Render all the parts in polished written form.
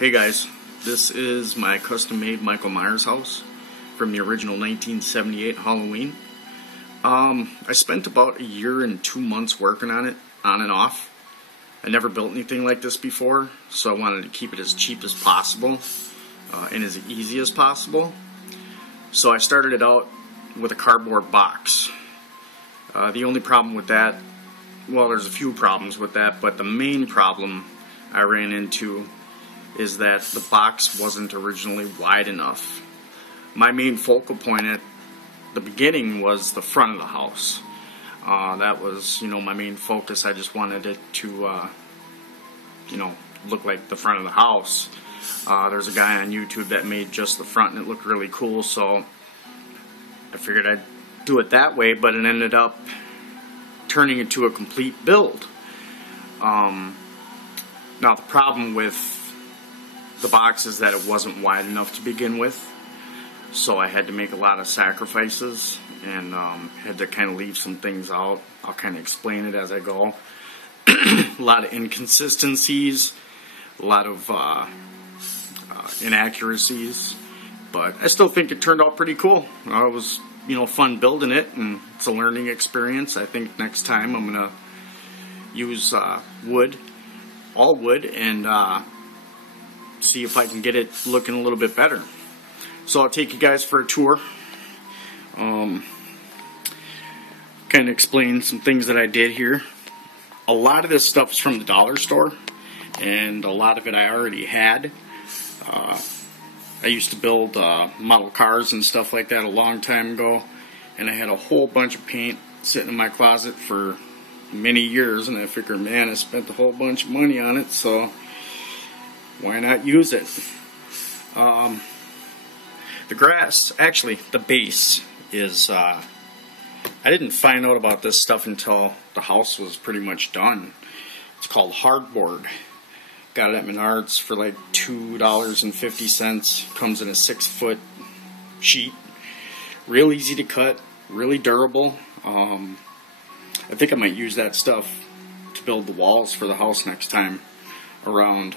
Hey guys, this is my custom-made Michael Myers house from the original 1978 Halloween. I spent about a year and 2 months working on it, on and off. I never built anything like this before, so I wanted to keep it as cheap as possible and as easy as possible. So I started it out with a cardboard box. The only problem with that, well, there's a few problems with that, but the main problem I ran into is that the box wasn't originally wide enough. My main focal point at the beginning was the front of the house. That was, my main focus. I just wanted it to, look like the front of the house. There's a guy on YouTube that made just the front and it looked really cool, so I figured I'd do it that way, but it ended up turning into a complete build. Now the problem with the box is that it wasn't wide enough to begin with, so I had to make a lot of sacrifices and had to kind of leave some things out. I'll kind of explain it as I go. A lot of inconsistencies, a lot of inaccuracies, but I still think it turned out pretty cool. It was, fun building it, and it's a learning experience. I think next time I'm going to use wood, all wood, and see if I can get it looking a little bit better. So I'll take you guys for a tour. Kind of explain some things that I did here. A lot of this stuff is from the dollar store, and a lot of it I already had. I used to build model cars and stuff like that a long time ago, and I had a whole bunch of paint sitting in my closet for many years, and I figured, man, I spent a whole bunch of money on it, so why not use it? The grass, actually, the base is, I didn't find out about this stuff until the house was pretty much done. It's called hardboard. Got it at Menards for like $2.50. Comes in a 6-foot sheet. Real easy to cut, really durable. I think I might use that stuff to build the walls for the house next time around.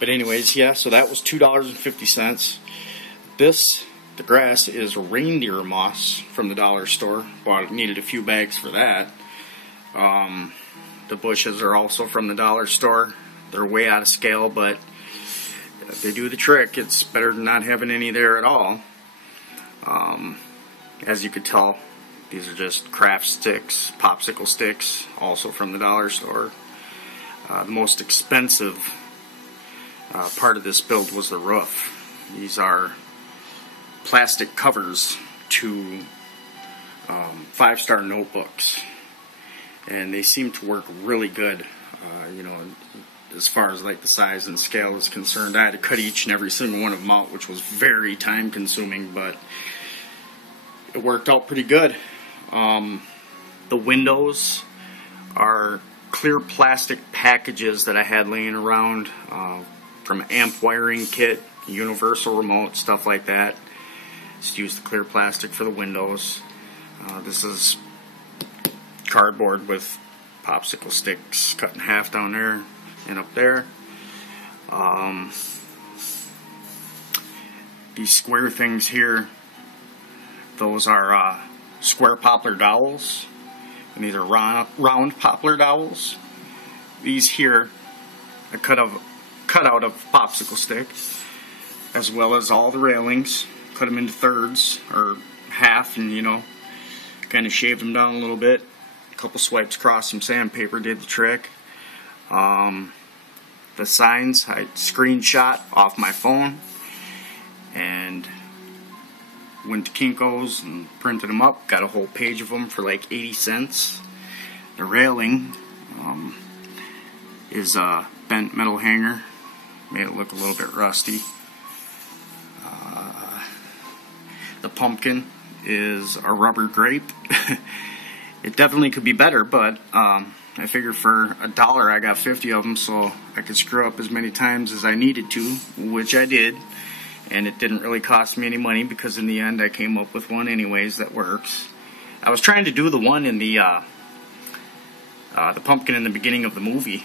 But anyways, yeah, so that was $2.50. The grass is reindeer moss from the dollar store. Needed a few bags for that. The bushes are also from the dollar store. They're way out of scale, but they do the trick. It's better than not having any there at all. As you could tell, these are just craft sticks, popsicle sticks, also from the dollar store. The most expensive part of this build was the roof. These are plastic covers to 5-star notebooks, and they seem to work really good. As far as like the size and scale is concerned, I had to cut each and every single one of them out, which was very time consuming, but it worked out pretty good. The windows are clear plastic packages that I had laying around from amp wiring kit, universal remote, stuff like that. Just use the clear plastic for the windows. This is cardboard with popsicle sticks cut in half down there and up there. These square things here, those are square poplar dowels, and these are round poplar dowels. These here are cut out of popsicle stick, as well as all the railings. Cut them into thirds or half, and kind of shaved them down a little bit. A couple swipes across some sandpaper did the trick. The signs I screenshot off my phone and went to Kinko's and printed them up. Got a whole page of them for like 80 cents. The railing is a bent metal hanger. Made it look a little bit rusty. The pumpkin is a rubber grape. It definitely could be better, but I figured for $1 I got 50 of them, so I could screw up as many times as I needed to, which I did. And it didn't really cost me any money, because in the end I came up with one anyways that works. I was trying to do the one in the pumpkin in the beginning of the movie,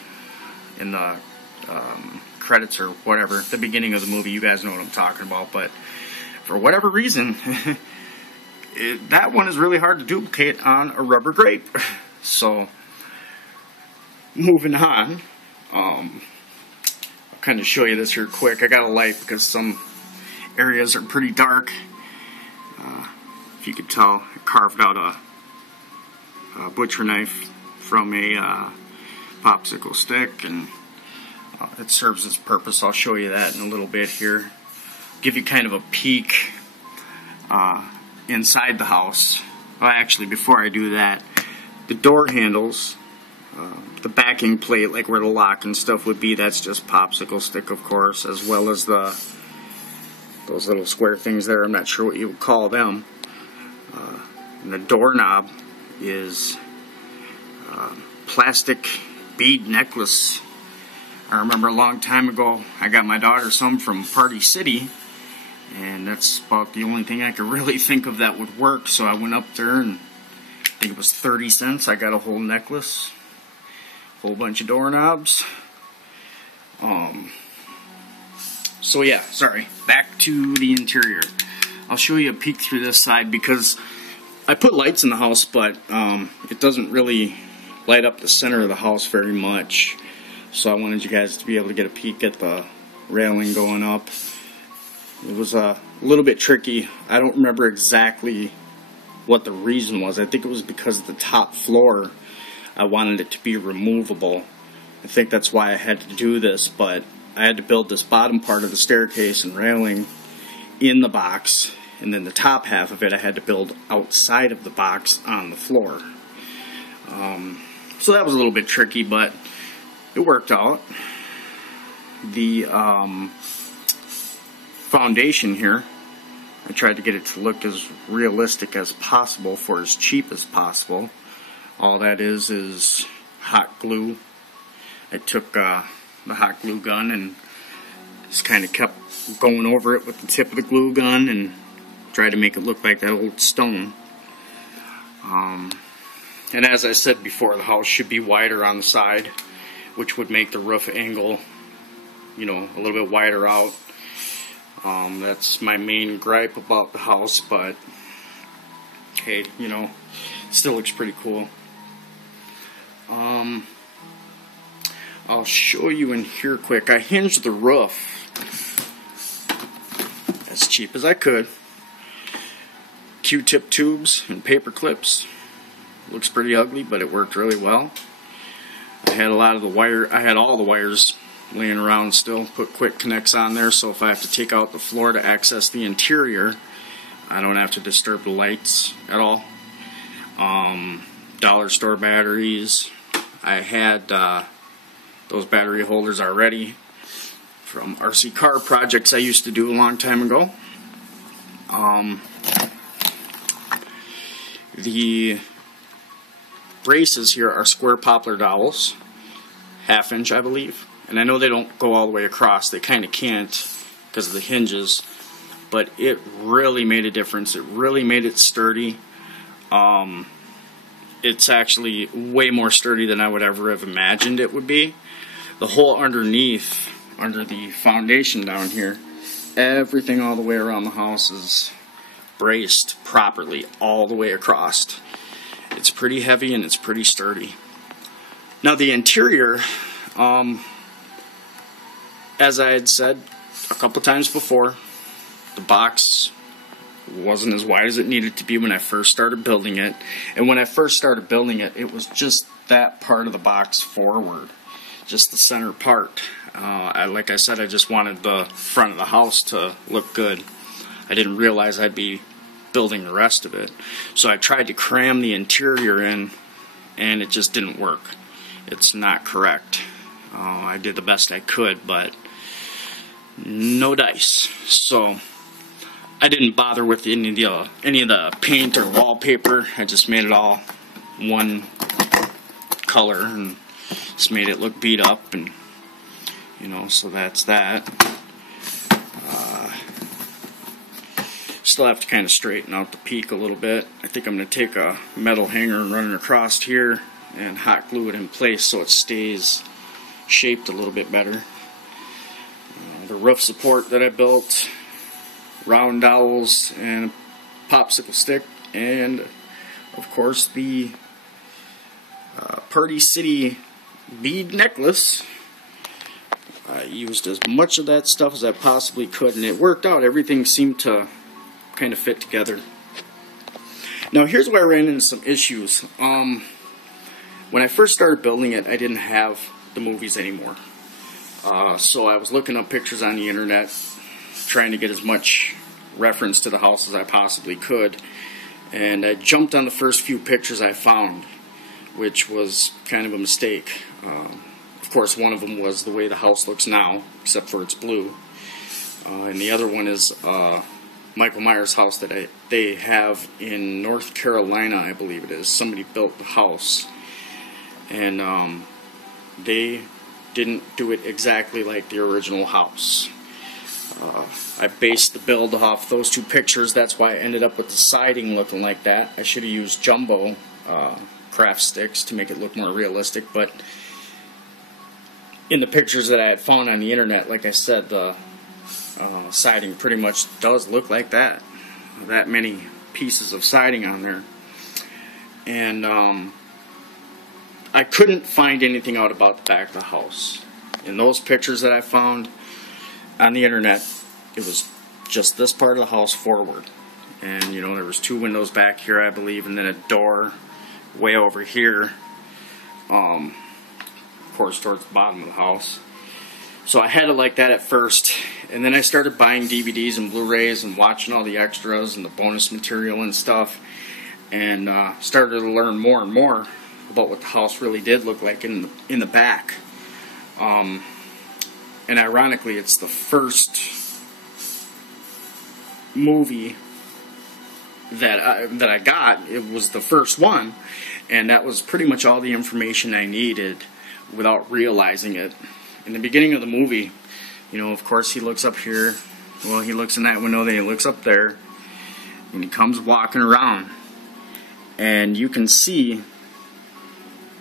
in the credits or whatever, the beginning of the movie. You guys know what I'm talking about. But for whatever reason, that one is really hard to duplicate on a rubber grape. So, moving on. I'll kind of show you this here quick. I got a light because some areas are pretty dark. If you could tell, I carved out a butcher knife from a popsicle stick, and it serves its purpose. I'll show you that in a little bit here. Give you kind of a peek inside the house. Well, actually, before I do that, the door handles, the backing plate, like where the lock and stuff would be, that's just popsicle stick, of course, as well as those little square things there. I'm not sure what you would call them. And the doorknob is plastic bead necklace. I remember a long time ago, I got my daughter some from Party City, and that's about the only thing I could really think of that would work. So I went up there, and I think it was 30 cents. I got a whole necklace, whole bunch of doorknobs. So yeah, sorry. Back to the interior. I'll show you a peek through this side because I put lights in the house, but it doesn't really light up the center of the house very much. So I wanted you guys to be able to get a peek at the railing going up. It was a little bit tricky. I don't remember exactly what the reason was. I think it was because the top floor, I wanted it to be removable. I think that's why I had to do this, but I had to build this bottom part of the staircase and railing in the box, and then the top half of it I had to build outside of the box on the floor. So that was a little bit tricky, but it worked out. The foundation here, I tried to get it to look as realistic as possible for as cheap as possible. All that is hot glue. I took the hot glue gun and just kind of kept going over it with the tip of the glue gun and tried to make it look like that old stone. And as I said before, the house should be wider on the side, which would make the roof angle, you know, a little bit wider out. That's my main gripe about the house, but hey, you know, still looks pretty cool. I'll show you in here quick. I hinged the roof as cheap as I could. Q-tip tubes and paper clips. Looks pretty ugly, but it worked really well. I had all the wires laying around still. Put quick connects on there, so if I have to take out the floor to access the interior, I don't have to disturb the lights at all. Dollar store batteries. I had those battery holders already from RC car projects I used to do a long time ago. The braces here are square poplar dowels, 1/2 inch I believe, and I know they don't go all the way across. They kind of can't because of the hinges, but it really made a difference. It really made it sturdy. It's actually way more sturdy than I would ever have imagined it would be. The whole underneath, under the foundation down here, everything all the way around the house is braced properly all the way across. It's pretty heavy and it's pretty sturdy. Now the interior, as I had said a couple times before, the box wasn't as wide as it needed to be when I first started building it. And when I first started building it, it was just that part of the box forward, just the center part. Like I said, I just wanted the front of the house to look good. I didn't realize I'd be building the rest of it. So I tried to cram the interior in, and it just didn't work. It's not correct. I did the best I could, but no dice. So I didn't bother with any of the paint or wallpaper. I just made it all one color and just made it look beat up, and you know, so that's that. Still have to kind of straighten out the peak a little bit. I think I'm going to take a metal hanger and run it across here and hot glue it in place so it stays shaped a little bit better. The roof support that I built, round dowels and a popsicle stick, and of course the Party City bead necklace. I used as much of that stuff as I possibly could, and it worked out. Everything seemed to kind of fit together. Now here's where I ran into some issues. When I first started building it, I didn't have the movies anymore. So I was looking up pictures on the internet, trying to get as much reference to the house as I possibly could. And I jumped on the first few pictures I found, which was kind of a mistake. Of course, one of them was the way the house looks now, except for it's blue. And the other one is Michael Myers' house that they have in North Carolina, I believe it is. Somebody built the house, and they didn't do it exactly like the original house. I based the build off those two pictures. That's why I ended up with the siding looking like that. I should have used jumbo craft sticks to make it look more realistic, but in the pictures that I had found on the internet, like I said, the siding pretty much does look like that. That many pieces of siding on there. And I couldn't find anything out about the back of the house. In those pictures that I found on the internet, it was just this part of the house forward. And you know, there was 2 windows back here, I believe, and then a door way over here. Of course, towards the bottom of the house. So I had it like that at first, and then I started buying DVDs and Blu-rays and watching all the extras and the bonus material and stuff, and started to learn more and more about what the house really did look like in the back. And ironically, it's the first movie that I got. It was the first one, and that was pretty much all the information I needed without realizing it. In the beginning of the movie, you know, of course he looks up here. Well, he looks in that window, then he looks up there, and he comes walking around, and you can see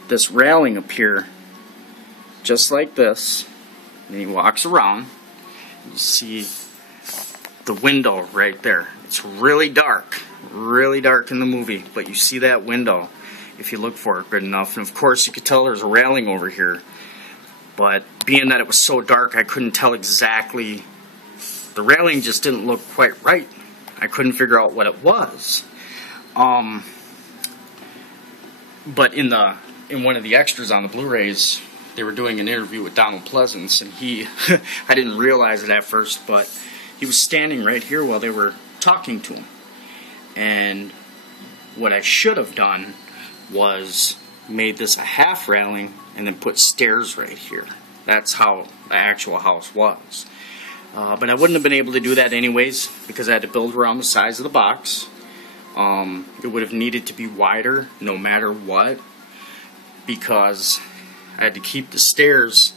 this railing up here, just like this. And he walks around. You see the window right there. It's really dark in the movie, but you see that window if you look for it good enough. And of course you could tell there's a railing over here, but being that it was so dark, I couldn't tell exactly. The railing just didn't look quite right. I couldn't figure out what it was. But in one of the extras on the Blu-rays, they were doing an interview with Donald Pleasence, and I didn't realize it at first, but he was standing right here while they were talking to him. And what I should have done was made this a half railing and then put stairs right here. That's how the actual house was. But I wouldn't have been able to do that anyways, because I had to build around the size of the box. It would have needed to be wider no matter what, because I had to keep the stairs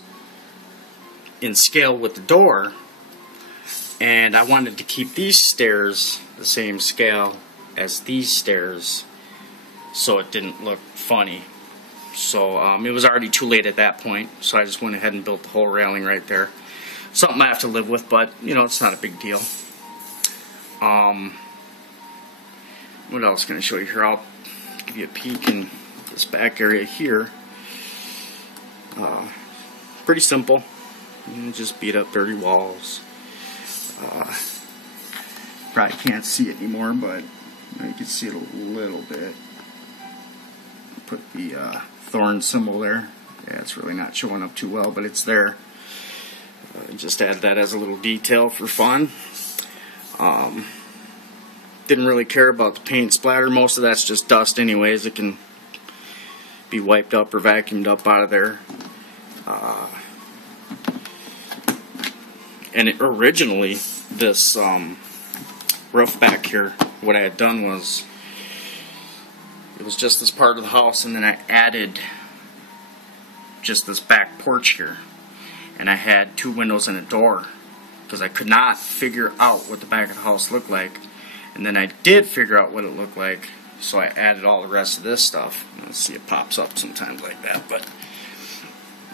in scale with the door, and I wanted to keep these stairs the same scale as these stairs so it didn't look funny. So it was already too late at that point, so I just went ahead and built the whole railing right there. Something I have to live with, but you know, it's not a big deal. What else can I show you here? I'll give you a peek in this back area here. Pretty simple. You know, just beat up dirty walls. Probably can't see it anymore, but you can see it a little bit. Put the thorn symbol there. Yeah, it's really not showing up too well, but it's there. Just add that as a little detail for fun. Didn't really care about the paint splatter. Most of that's just dust anyways. It can be wiped up or vacuumed up out of there. And originally, this roof back here, what I had done was, it was just this part of the house, and then I added just this back porch here. And I had 2 windows and a door, because I could not figure out what the back of the house looked like. And then I did figure out what it looked like, so I added all the rest of this stuff. Let's see, it pops up sometimes like that, but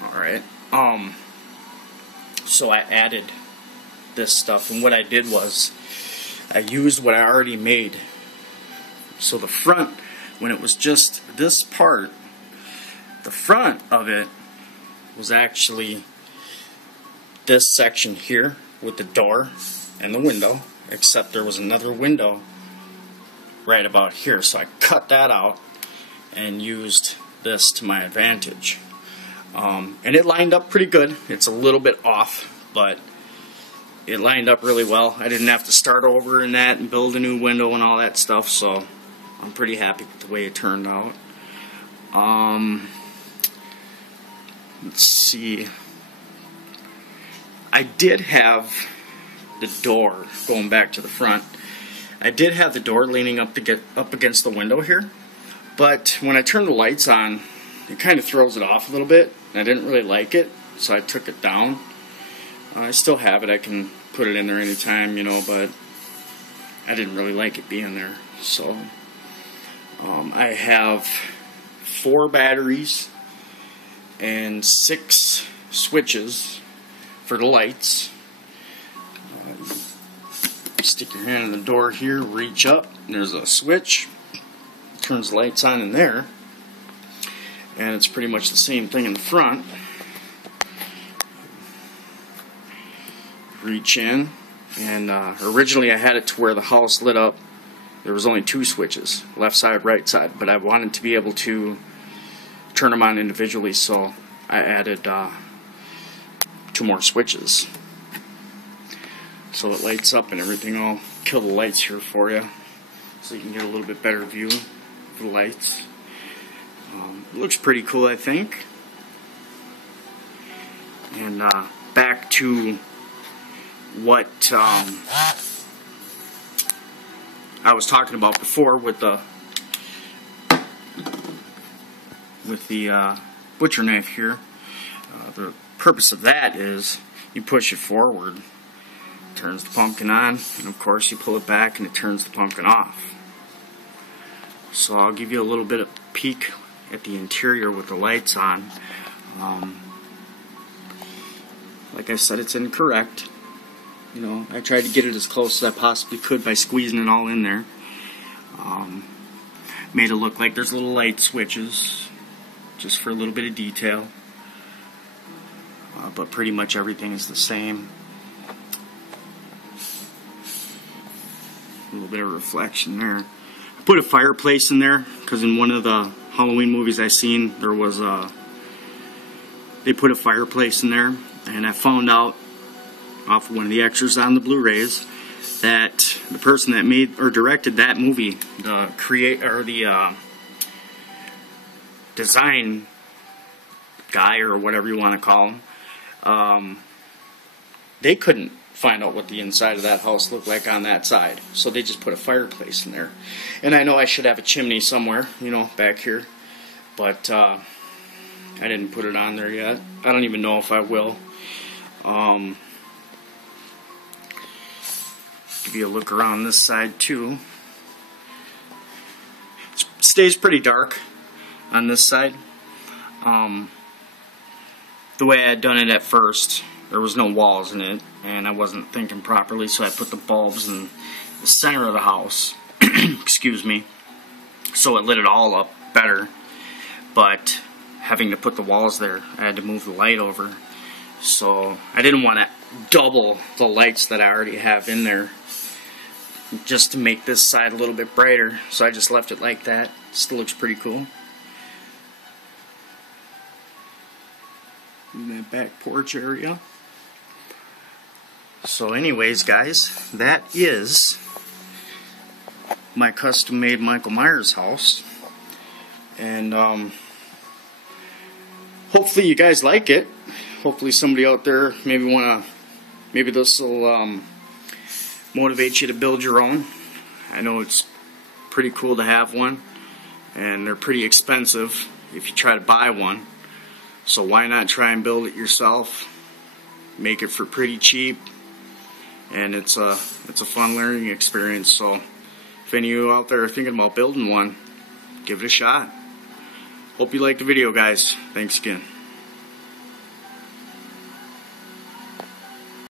alright. So I added this stuff, and what I did was I used what I already made. So the front, when it was just this part, the front of it was actually this section here with the door and the window, except there was another window right about here, so I cut that out and used this to my advantage. And it lined up pretty good. It's a little bit off, but it lined up really well. I didn't have to start over in that and build a new window and all that stuff, so I'm pretty happy with the way it turned out. Let's see. I did have the door, going back to the front, I did have the door leaning up to get up against the window here, but when I turn the lights on, it kind of throws it off a little bit, and I didn't really like it, so I took it down. I still have it, I can put it in there anytime, you know, but I didn't really like it being there. So I have 4 batteries and 6 switches for the lights. Stick your hand in the door here, reach up, and there's a switch, turns the lights on in there, and it's pretty much the same thing in the front. Reach in, and originally I had it to where the house lit up. There was only 2 switches, left side, right side, but I wanted to be able to turn them on individually, so I added 2 more switches. So it lights up and everything. I'll kill the lights here for you so you can get a little bit better view of the lights. It looks pretty cool, I think. And back to what I was talking about before with the butcher knife here. The purpose of that is you push it forward, turns the pumpkin on, and of course you pull it back and it turns the pumpkin off. So I'll give you a little bit of peek at the interior with the lights on. Like I said, it's incorrect. You know, I tried to get it as close as I possibly could by squeezing it all in there. Made it look like there's little light switches, just for a little bit of detail. But pretty much everything is the same. A little bit of reflection there. I put a fireplace in there because in one of the Halloween movies I seen, there was they put a fireplace in there, and I found out off of one of the extras on the Blu-rays that the person that made or directed that movie, the design guy or whatever you want to call him, they couldn't find out what the inside of that house looked like on that side, so they just put a fireplace in there. And I know I should have a chimney somewhere, you know, back here, but I didn't put it on there yet. I don't even know if I will. Give you a look around this side too. It stays pretty dark on this side. The way I had done it at first, there was no walls in it, and I wasn't thinking properly, so I put the bulbs in the center of the house. Excuse me. So it lit it all up better, but having to put the walls there, I had to move the light over. So I didn't want to double the lights that I already have in there just to make this side a little bit brighter, so I just left it like that. Still looks pretty cool. In that back porch area. So anyways, guys, that is my custom-made Michael Myers house, and hopefully you guys like it. Hopefully somebody out there maybe this will motivate you to build your own. I know it's pretty cool to have one, and they're pretty expensive if you try to buy one. So why not try and build it yourself? Make it for pretty cheap, and it's a fun learning experience. So if any of you out there are thinking about building one, give it a shot. Hope you liked the video, guys. Thanks again.